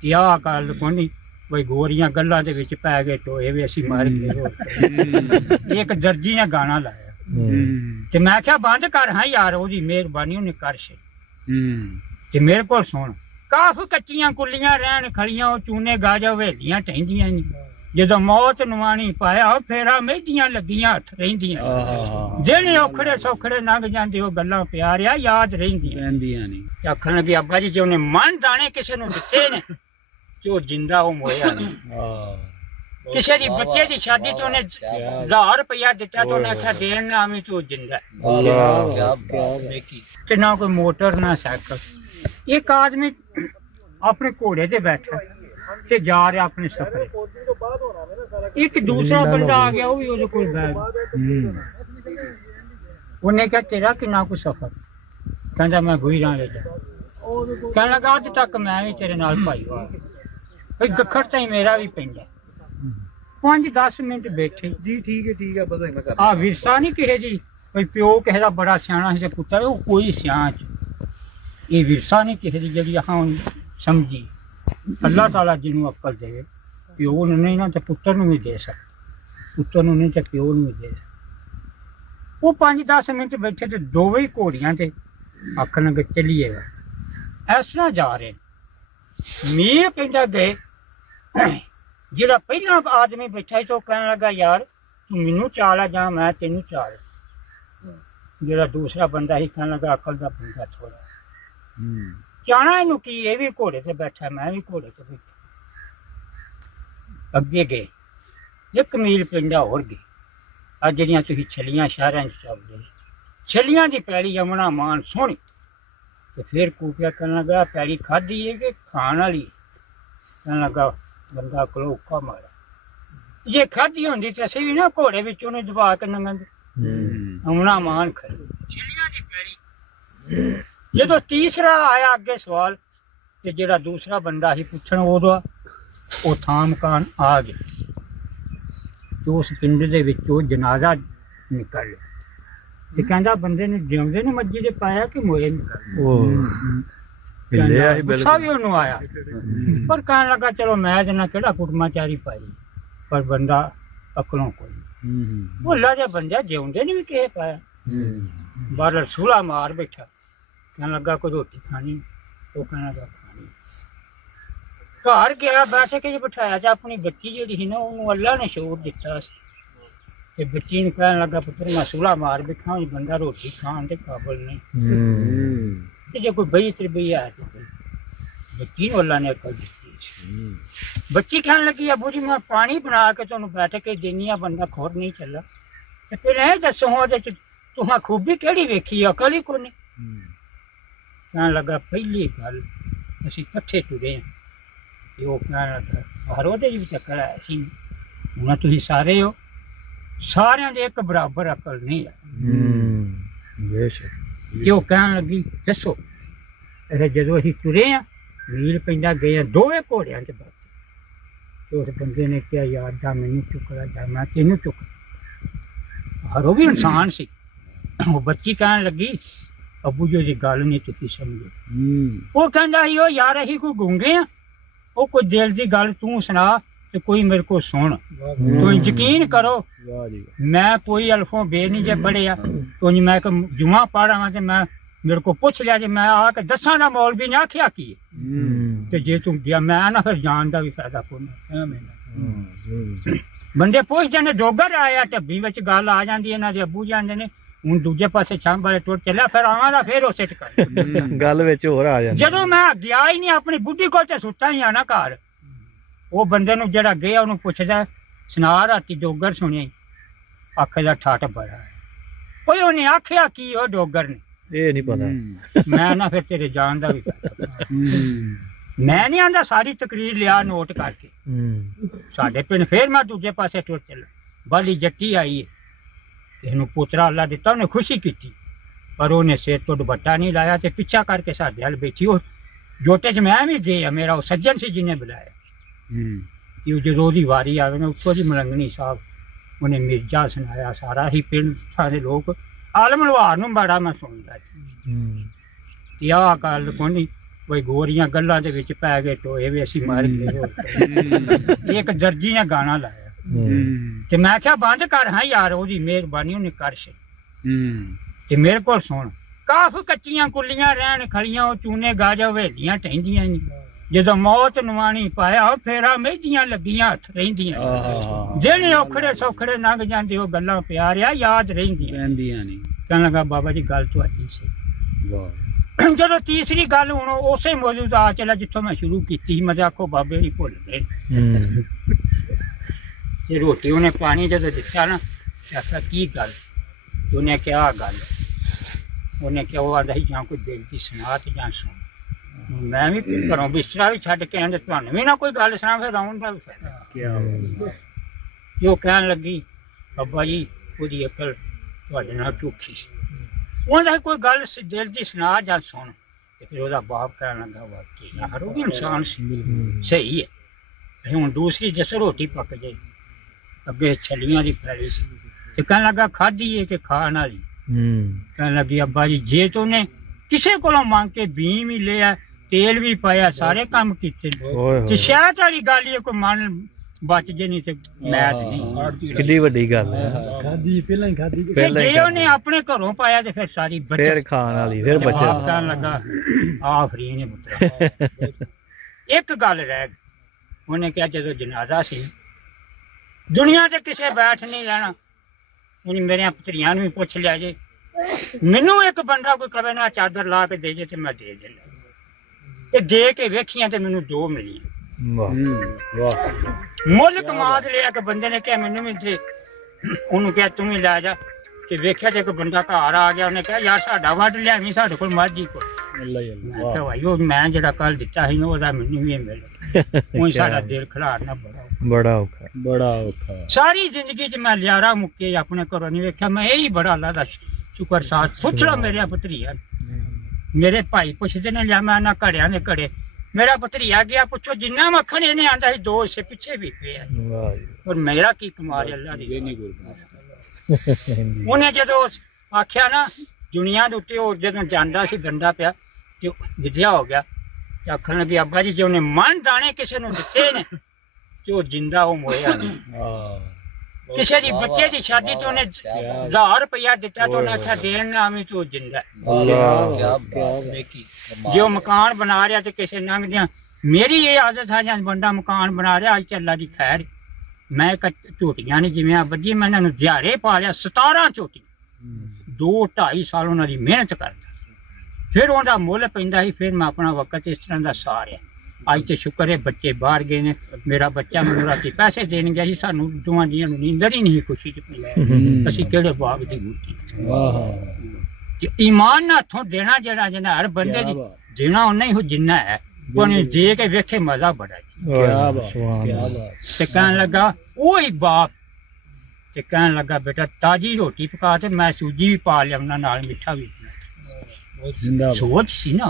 क्या गल कोनी कोई गोरियां गल्लां दे विच पै गए टोए वे असीं मर गए। एक दर्जी ने गाना लाया ते मैं क्या बंद कर हाँ यार ओदी मेहरबानी उन्हें कर छे ते मेरे को सुन काफ कच्चियां कुलियां रहन खड़ियां चूने गाजा हवेलियां टहंदियां नहीं जदों मौत नवाणी पाया फेरा मेहदियां लगियां हथ रहिंदियां दिन औखड़े सौखड़े लंघ जांदे ओ गल्लां प्यारिया याद रहिंदियां नहीं आखण लगी अब्बा जी जे उन्हें मन दाने किसी नूं दित्ते ने ते ओ जिंदा ओ मोया नहीं किसी दी बच्चे दी शादी तो उन्हें 1000 रुपया दिता तो उन्हें आख्या देन ना आवी तो जिंदा ते ना कोई मोटर ना साइकिल एक आदमी अपने घोड़े ते बैठा ते जा रहा अपने सफर एक दूसरा बंदा आ गया वो भी उहदे कोल बैठ उन्हें क्या तेरा किन्ना को सफर कहंदा मैं गुजरां ले जा कहने लगा अज तक मैं भी तेरे नाल भाई हुआ भाई गखड़ ताई मेरा भी पेंदा 5-10 मिनट बैठे जी ठीक है बधाई मैं कर आ विरसा नहीं किहे जी भाई प्यो किसे दा बड़ा सियाना से पुत्तर वो कोई सियाण ये विरसा नहीं किसे दी जेहड़ी हां समझी अल्लाह ताला जिन्हों अक्ल दे प्यो नहीं ना तो पुत्र भी दे सकता पुत्र नहीं तो प्यो भी दे सकता वो 5-10 मिनट बैठे तो दोवें घोड़ियां ते आखन लगे चलिए इस तरह जा रहे मीर पिंडा गए जेड़ा पहला आदमी बैठा तो कहने लगा यार तू मैनू चाल जा मैं तेनू चाल जेड़ा दूसरा बंदा ही कहने लगा अकल का बंदा थोड़ा जाना इनू की ये भी घोड़े से बैठा मैं भी घोड़े से बैठा अगे गए एक मील पिंडा होर गए अज जड़ियां तुसीं छलियां शहरां च चलदे छलियां दी पैली यमुना मान सोहनी ते फिर कूपिया कहने लगा पैली खाधी है कि खाण वाली कहने लगा बंदा कलोका मारा जे खाधी होंदी ते असीं भी ना घोड़े विचों नहीं दबा के लंघंदे यमुना मान खड़ी छलियां दी पैली जदों तीसरा आया अगे सवाल ते जेड़ा दूसरा बंदा ही पुछण उदों वो थां मकान आ गया तो उस पिंड दे विचों जनाजा निकल ते कहंदा बंदे ने जिउंदे ने मज्जी दे पाया कि मोए गुस्सा भी उन्होंने आया पर कहने लगा चलो मैं देना केड़ा कुटमाचारी पाई पर बंदा अकलों कोई भुल्ला जा बंदा जिउंदे ने भी किहे पाया बाहर सूला मार बैठा कहने लगा कोई रोटी खानी वो कहने लगा खानी घर गया बैठे के बिठाया जा अपनी बच्ची जी ना उन्होंने अल्लाह ने शोर दिता ते बच्ची ने कहने लगा पुत्र मैं सूला मार बैठा बंदा रोटी खान के काबल नहीं जो कोई बई त्रिबई है तो बच्ची ने अल्लाह ने अकल दी बच्ची कहने लगी अबू जी मैं पानी बना के तुम बैठ के देनी बंदा खोर नहीं चला तो फिर ऐ दसो तुम खूबी केड़ी वेखी अकल ही कोनी कहने लगा पहली गल असीं कट्ठे टुरे हैं वो कहने लगा हर ओहदे भी चक्कर है सी हुण तुसीं सारे हो सारियां दे एक बराबर अकल नहीं है कि वो कहने लगी दसो जदों असीं तुरे हैं मील पिंडा गए दोवें घोड़ियां च बैठे तो उस बंदे ने कहा यार जा मैनू चुकदा जा मैं तेनू चुक हर वो भी इंसान सी वो बच्ची कहने लगी अबू जी की गल नहीं तुसीं समझो वो कहंदा ही यार असीं कोई गूंगे आ वो कोई दिल की गल तू सुना तो कोई मेरे को सुन तो यकीन करो मैं कोई अल्फों बे नहीं जे पढ़िया तो मैं एक जुआ पढ़ आवा तो मैं मेरे को पूछ लिया जे मैं आके दसा ना मौलवी ने आख्या की जे तू गया मैं ना फिर जान का भी फायदा कोई बंदे पूछते ने डोगर आया ढब्बी विच गल आ जाती इन्हां दे अबू जांदे ने हुण दूजे पासे छंभ वाले टुर चलिया फिर आवां फिर उसे टिकाई गल विच होर आ जांदी जदों मैं गया ही नहीं अपनी बुढ़ी कोल ते सुत्ता ही आना घर वो बंदे नूं जेड़ा गया उन्होंने पुछदा सुना राती डोगर सुनी आखे ठट बड़ा है कोई उन्हें आख्या की वो डोगर ने ये नहीं पता मैं ना फिर तेरे जान का भी मैं नहीं आंदा सारी तकरीर लिया नोट करके साडे पिंड फिर मैं दूजे पासे टुर चला बाली जट्टी आई है किसी पुत्रा अल्लाह दिता उन्हें खुशी की पर उन्हें सिर तो दुपट्टा नहीं लाया तो पिछा करके साडे हल बैठी वो जोटे च मैं भी गया मेरा वो सज्जन से जिन्हें बुलाया कि जो रोज वारी आवे ना उत्तों की मलंगनी साहब उन्हें मिर्जा सुनाया सारा ही पिंड सारे लोग आलम लवार नूं बड़ा मैं सुनता क्या गल कोनी कोई गोरियां गल्लां दे विच पै गए टोए वे असीं मार गए एक दर्जी ने गाना लाया ते मैं क्या बंद कर हाँ यार ओदी मेहरबानी उन्हें कर छे ते मेरे कोल सुन काफ कच्चियां कुलियां रहन खड़ियां ओ चूने गाजा वेलियां टहंदियां जदों मौत नवाणी पाया फेरा मेहदियां लगियां हथ रहिंदियां जेने औखड़े सौखड़े लंघ जांदे ओ गल्लां प्यारिया याद रहिंदियां कहन लगा बाबा जी गल तुहाडी सी जदों तीसरी गल हुण उसे मौजूद आ चला जिथों मैं शुरू कीती मैं आखो बाबे दी भुल गए ते रोटी उन्हें पानी जदों दिता ना आखा की गल उन्हें क्या गल उन्हें क्या वो आदा ही जां कोई दिल दी सुना ते जां सुन मैं भी घरों बिस्तरा भी छड्ड के आंदे तुहानू भी ना कोई गल सुना फिर आउण दा भी फायदा जो कहन लगी बाबा जी ओदी अकल तुहाडे नाल झूठी सी उन्हें कोई गल दिल दी सुना जां सुन ते फिर ओदा बाप कहन लगा वाकई यार वो भी इंसान सी सही है हुण दूसरी जैसे रोटी पक जाए अगे छलियां दी पैली सी ते कहन लगा खाधी है कि खाण वाली कहन लगी अब्बा जी जे तूने किसे कोलों मांग के बीम ही लिया तेल भी पाया सारे काम कीते ते शहद वाली गल ही कोई मन बच जे नहीं ते मैद नहीं किड्डी वड्डी गल है खाधी पहला ही खाधी जे उन्हें अपने घरों पाया ते फिर सारी फिर खाण वाली फिर बचे कहन लगा आफरी ने पुत्रा एक गल रह गई उन्हें क्या जदों जनाजा सी दुनिया ते किसे बैठ नहीं रहना उन्हें मेरे भतरियां भी पुछ लिया जे मैनू एक बंदा कोई कवे ना चादर ला के दे जे ते मैं दे देना ते दे के वेखियां ते मैनू 2 मिलियां मुल कमाद लिया के बंदे ने क्या मैनू भी थे उन्होंने क्या तू ही लै जा ते वेख्या ते एक बंदा घर आ गया उन्हें कहा यार साडा वड लियावी साडे कोल माझी कोल भाई वो मैं जेड़ा कल दिता ही ओदा मैनू भी मिल हुण साडा दिल खलारना बड़ा औखा सारी जिंदगी च मैं लियारा मुक्के अपने घरों नहीं वेख्या मैं यही बड़ा अल्लाह दा शुक्र साथ पुछ लो मेरे भतरिया मेरे भाई पुछदे ने लिया मैं ना घड़िया ने घड़े मेरा भतरिया गया पुछो जिन्ना मक्खन इन्हें आंदा ही 2 हिस्से पिछे भी पे और मेरा की कमाल अल्लाह दी उन्हें जदों आख्या ना दुनिया दे उत्ते और जदों जांदा सी गंदा पिया ते विद्या हो गया आखन लगी अब्बा जी जे उन्हें मन दाने किसी ने दिते ने ते जिंदा वो मोया नहीं किसी दी बच्चे दी शादी तो उन्हें 1000 रुपया दिता तो उन्हें आख्या देन ना आवी तो जिंदा जो मकान बना रहा तो किसी लंघ दिया मेरी ये आदत है जब बंदा मकान बना रहा अज अल्लाह दी खैर मैं झोटियां नहीं जिम्मे बजी मैं इन्होंने दिहाड़े पा लिया 17 झोटियां 2-2.5 साल उन्होंने मेहनत करता फिर उनका मुल पैंदा ही फिर मैं अपना वक्त इस तरह का सारिया अज तो शुक्र है बच्चे बाहर गए ने मेरा बच्चा मैनू राती पैसे देन गया सानू दोवां जियां नूं नींदर ही नहीं खुशी च पई असीं किहड़े बाग दी बूटी ईमान नाल हथों देना जेड़ा जेड़ा हर बंदे दी देना उन्ना ही जिन्ना है उन्हें दे के वेखे मजा बड़ा ते कहन लगा ओही बाप ते कहन लगा बेटा ताजी रोटी पका ते मैं सूजी भी पा लिया नाल मिठा भी सोच सी ना